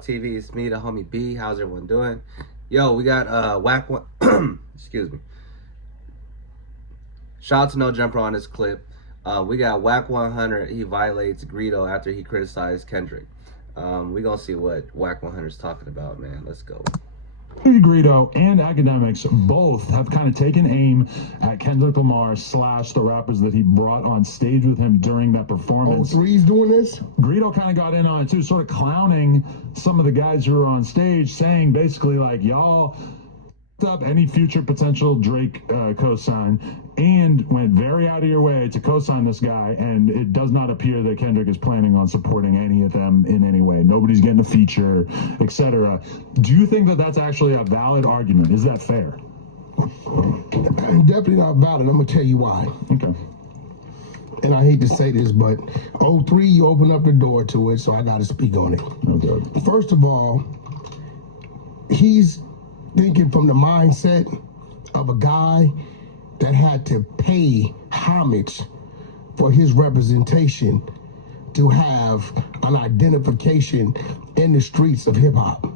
Talk TV. It's me, the homie B. How's everyone doing? Yo, we got Wack one. Excuse me. Shout out to No Jumper on this clip. We got WACK100. He violates Greedo after he criticized Kendrick. We gonna see what WACK100 is talking about, man. Let's go. Greedo and Academics both have kind of taken aim at Kendrick Lamar / the rappers that he brought on stage with him during that performance. O3's doing this? Greedo kind of got in on it too, sort of clowning some of the guys who were on stage, saying basically like, y'all up any future potential Drake cosign, and went very out of your way to cosign this guy, and it does not appear that Kendrick is planning on supporting any of them in any way. Nobody's getting a feature, etc. Do you think that that's actually a valid argument? Is that fair? Definitely not valid. I'm gonna tell you why. Okay. And I hate to say this, but O3, you open up the door to it, so I gotta speak on it. Okay. First of all, he's thinking from the mindset of a guy that had to pay homage for his representation to have an identification in the streets of hip-hop.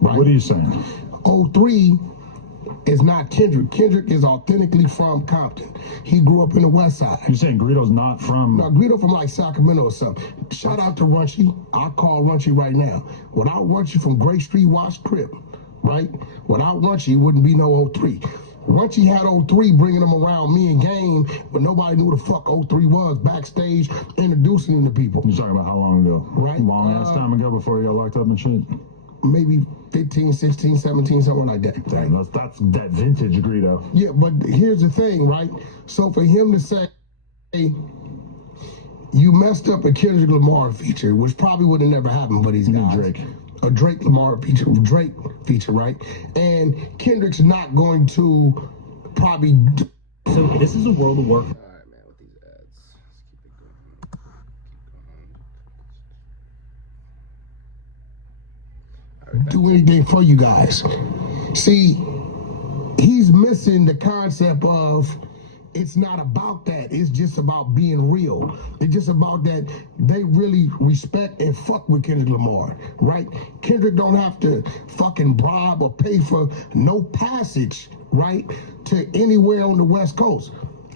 Right? What are you saying? O3 is not Kendrick. Kendrick is authentically from Compton. He grew up in the West Side. You're saying Greedo's not from... No, Greedo from like Sacramento or something. Shout out to Runchy. I'll call Runchy right now. Without Runchy from Gray Street, Watch Crip, right? Without Runchy, it wouldn't be no O3. Runchy had O3 bringing him around me and Game, but nobody knew who the fuck O3 was backstage, introducing him to people. You're talking about how long ago? Right. Long ass time ago before he got locked up and shit? Maybe 15, 16, 17, something like that. Dang, that's that vintage Greedo. Yeah, but here's the thing, right? So for him to say, hey, you messed up a Kendrick Lamar feature, which probably would have never happened for these guys. Drake. A Drake Lamar feature, right? And Kendrick's not going to probably. So this is a World of Warcraft. All right, man. With these ads, let's keep it going. Do anything for you guys. See, he's missing the concept of it's not about that. It's just about being real. It's just about that they really respect and fuck with Kendrick Lamar, right? Kendrick don't have to fucking bribe or pay for no passage, right, to anywhere on the West Coast.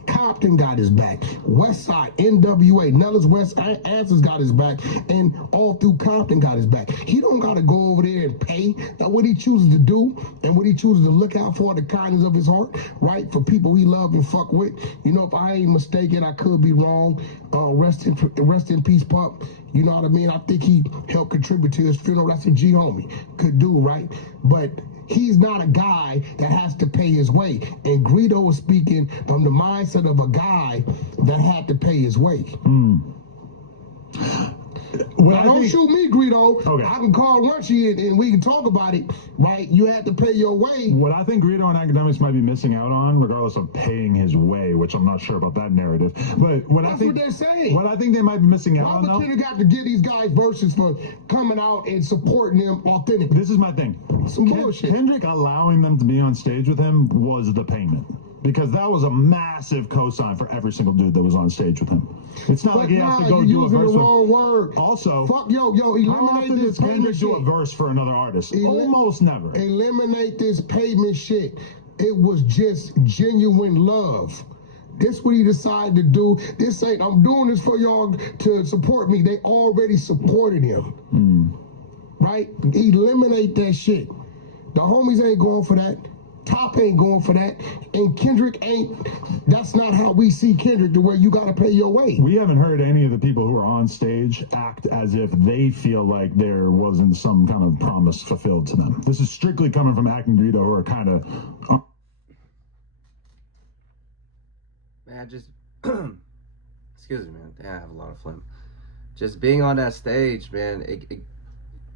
Compton got his back. West Side, NWA, Nellis West Answers got his back, and all through Compton got his back. He don't gotta go over there and pay. Now what he chooses to do and what he chooses to look out for, the kindness of his heart, right? For people he love and fuck with. You know, if I ain't mistaken, I could be wrong. Rest in peace, Pump. You know what I mean? I think he helped contribute to his funeral. That's a G homie could do, right? But he's not a guy that has to pay his way. And Greedo was speaking from the mindset of a guy that had to pay his way. Well, don't shoot me, Greedo. Okay. I can call Runchy and we can talk about it, right? You had to pay your way. What I think Greedo and Academics might be missing out on, regardless of paying his way, which I'm not sure about that narrative, but That's what they're saying. What I think they might be missing out on, Why though, would Kendrick got to give these guys verses for coming out and supporting them authentically? this is my thing. Some bullshit. Kendrick allowing them to be on stage with him was the payment. Because that was a massive cosign for every single dude that was on stage with him. It's not like he has to go do a verse the wrong word. Also, Fuck, yo, how eliminate often this does Kendrick payment do a shit. verse for another artist? Almost never. Eliminate this payment shit. It was just genuine love. This what he decided to do. This ain't, I'm doing this for y'all to support me. They already supported him. Right? Eliminate that shit. The homies ain't going for that. Top ain't going for that, and Kendrick ain't. That's not how we see Kendrick, the way you gotta pay your way. We haven't heard any of the people who are on stage act as if they feel like there wasn't some kind of promise fulfilled to them. This is strictly coming from Hack and Greedo, who are kind of... Man, just excuse me, man. Damn, I have a lot of phlegm. Just being on that stage, man.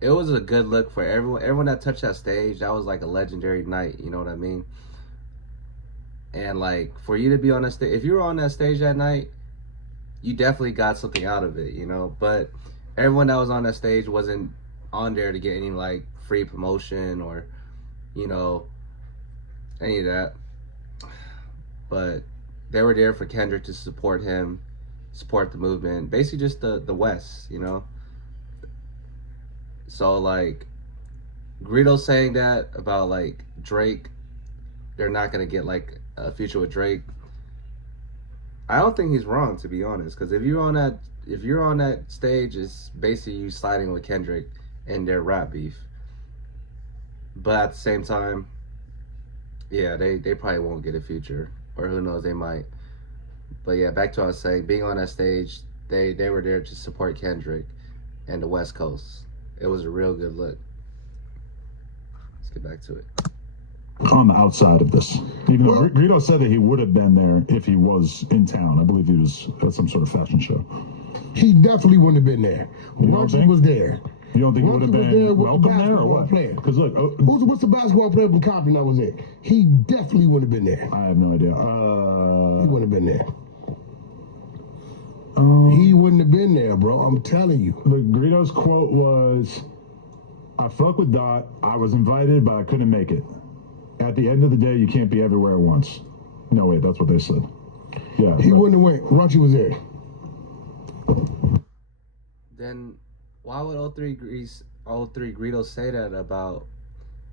It was a good look for everyone. Everyone that touched that stage, that was like a legendary night. You know what I mean? And like for you to be on that stage, if you were on that stage that night, you definitely got something out of it, you know. But everyone that was on that stage wasn't on there to get any like free promotion or, you know, any of that. But they were there for Kendrick to support him, support the movement, basically just the West, you know. So like Greedo saying that about like Drake, they're not gonna get like a future with Drake. I don't think he's wrong, to be honest, because if you're on that stage, it's basically you sliding with Kendrick and their rap beef. But at the same time, yeah, they probably won't get a future, or who knows, they might. But yeah, back to what I was saying, being on that stage, they were there to support Kendrick and the West Coast. It was a real good look. Let's get back to it. On the outside of this, even though Well- Greedo said that he would have been there if he was in town. I believe he was at some sort of fashion show. He definitely wouldn't have been there. You don't Runchy think? was there. You don't think he would have Runchy was there been with the welcome there or basketball what? player. Because look, What's the basketball player from Compton that was there? He definitely wouldn't have been there. I have no idea. He wouldn't have been there. He wouldn't have been there, bro. I'm telling you. But Greedo's quote was, "I fuck with Dot. I was invited, but I couldn't make it. At the end of the day, you can't be everywhere at once." No, wait, that's what they said. Yeah. He but- wouldn't have went. Runchy was there. Then why would 03 Greedo say that about,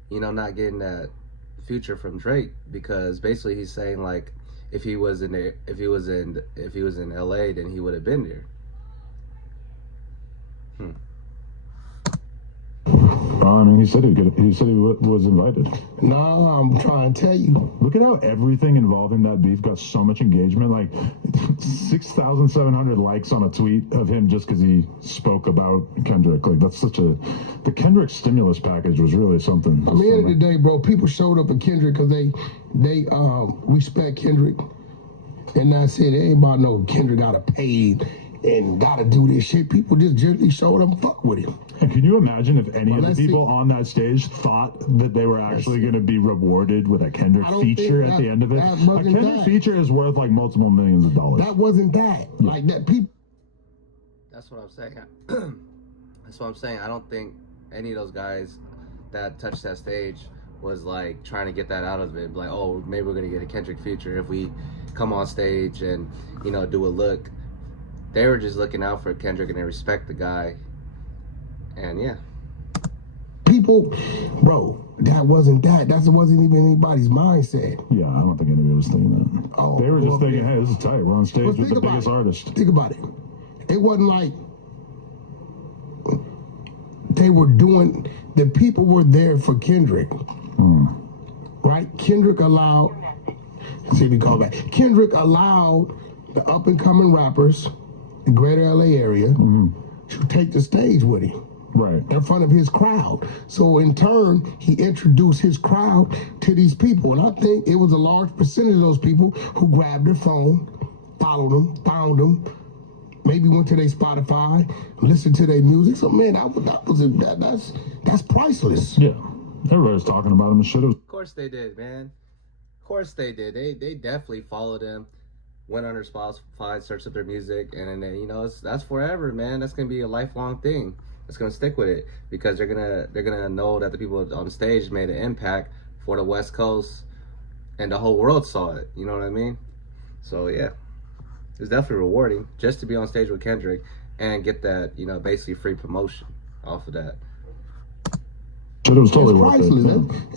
not getting that future from Drake? Because basically he's saying like if he was in LA, then he would have been there. I mean, he said he was invited. No, I'm trying to tell you. Look at how everything involving that beef got so much engagement. Like 6,700 likes on a tweet of him just because he spoke about Kendrick. Like that's the Kendrick stimulus package was really something. I mean, at the end of the day, bro, people showed up at Kendrick because they respect Kendrick, and that's it. It ain't about no Kendrick gotta pay and gotta do this shit. People just generally showed up and fuck with him. And can you imagine if any Well, of the let's people see. on that stage thought that they were actually going to be rewarded with a Kendrick I don't feature think at the that- end of it? that A wasn't Kendrick that. feature is worth like multiple millions of dollars. That wasn't that. Like that people. That's what I'm saying. That's what I'm saying. I don't think any of those guys that touched that stage was like trying to get that out of it. Like, oh, maybe we're gonna get a Kendrick feature if we come on stage and do a look. They were just looking out for Kendrick and they respect the guy. And yeah. People, bro, that wasn't that. That wasn't even anybody's mindset. Yeah, I don't think anybody was thinking that. Oh, They were just well, thinking, yeah. hey, this is tight. We're on stage But with think the about biggest it. artist. Think about it. It wasn't like they were doing. The people were there for Kendrick, right? Kendrick allowed. Let's see if we call back. Kendrick allowed the up and coming rappers, the greater LA area, to take the stage with him. Right. In front of his crowd. So in turn, he introduced his crowd to these people. And I think it was a large percentage of those people who grabbed their phone, followed them, found them, maybe went to their Spotify, listened to their music. So man, that's priceless. Yeah. Everybody's talking about him and shit. Of course they did, man. Of course they did. They definitely followed him, went on their Spotify, searched up their music, and then that's forever, man. That's gonna be a lifelong thing. It's gonna stick with it because they're gonna know that the people on stage made an impact for the West Coast, and the whole world saw it. You know what I mean? So yeah, it's definitely rewarding just to be on stage with Kendrick and get that basically free promotion off of that. Shit was totally It's worth it. priceless.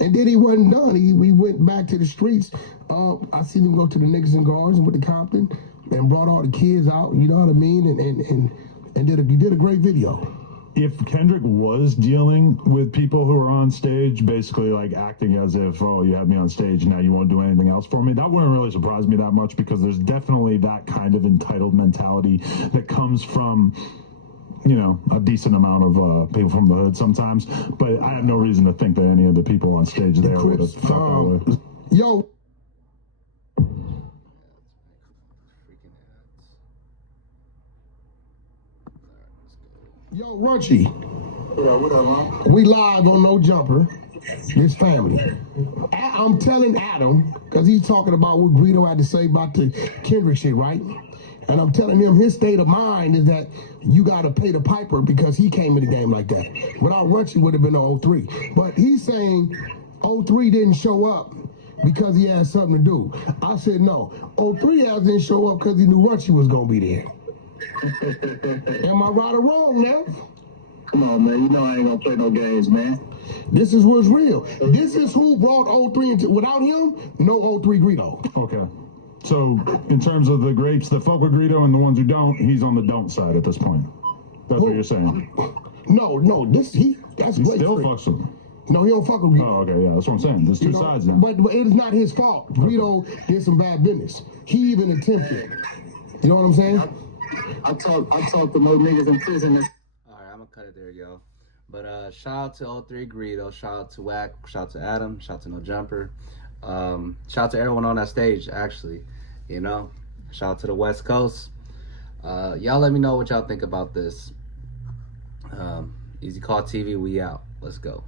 Yeah. And then he wasn't done. We went back to the streets. I seen him go to the Niggas and Guards and went to Compton and brought all the kids out. You know what I mean? And did a great video. If Kendrick was dealing with people who are on stage, basically like acting as if, oh, you had me on stage, now you won't do anything else for me, that wouldn't really surprise me that much because there's definitely that kind of entitled mentality that comes from, a decent amount of people from the hood sometimes. But I have no reason to think that any of the people on stage there would have Crips, felt that way. yo, Yo, Runchy. We live on No Jumper. This family. I'm telling Adam, because he's talking about what Greedo had to say about the Kendrick shit, right? And I'm telling him his state of mind is that you got to pay the piper because he came in the game like that. Without Runchy would have been 03. But he's saying 03 didn't show up because he had something to do. I said no. 03 didn't show up because he knew Runchy was going to be there. Am I right or wrong now? Come on, man. You know I ain't gonna play no games, man. This is what's real. This is who brought 03 into. Without him, no 03 Greedo. Okay. So, in terms of the greats that fuck with Greedo and the ones who don't, he's on the don't side at this point. That's what you're saying. No, that's He great. still for him. fucks with him. No, he don't fuck with Greedo. Oh, okay, yeah, that's what I'm saying. There's two sides then. But it is not his fault. Greedo did some bad business. He even attempted. You know what I'm saying? I talk to no niggas in prison. All right, I'm gonna cut it there, yo. But shout out to 03 Greedo, shout out to Wack, shout out to Adam, shout out to No Jumper, shout out to everyone on that stage. Actually, you know, shout out to the West Coast. Y'all let me know what y'all think about this. Easy Call TV, we out. Let's go.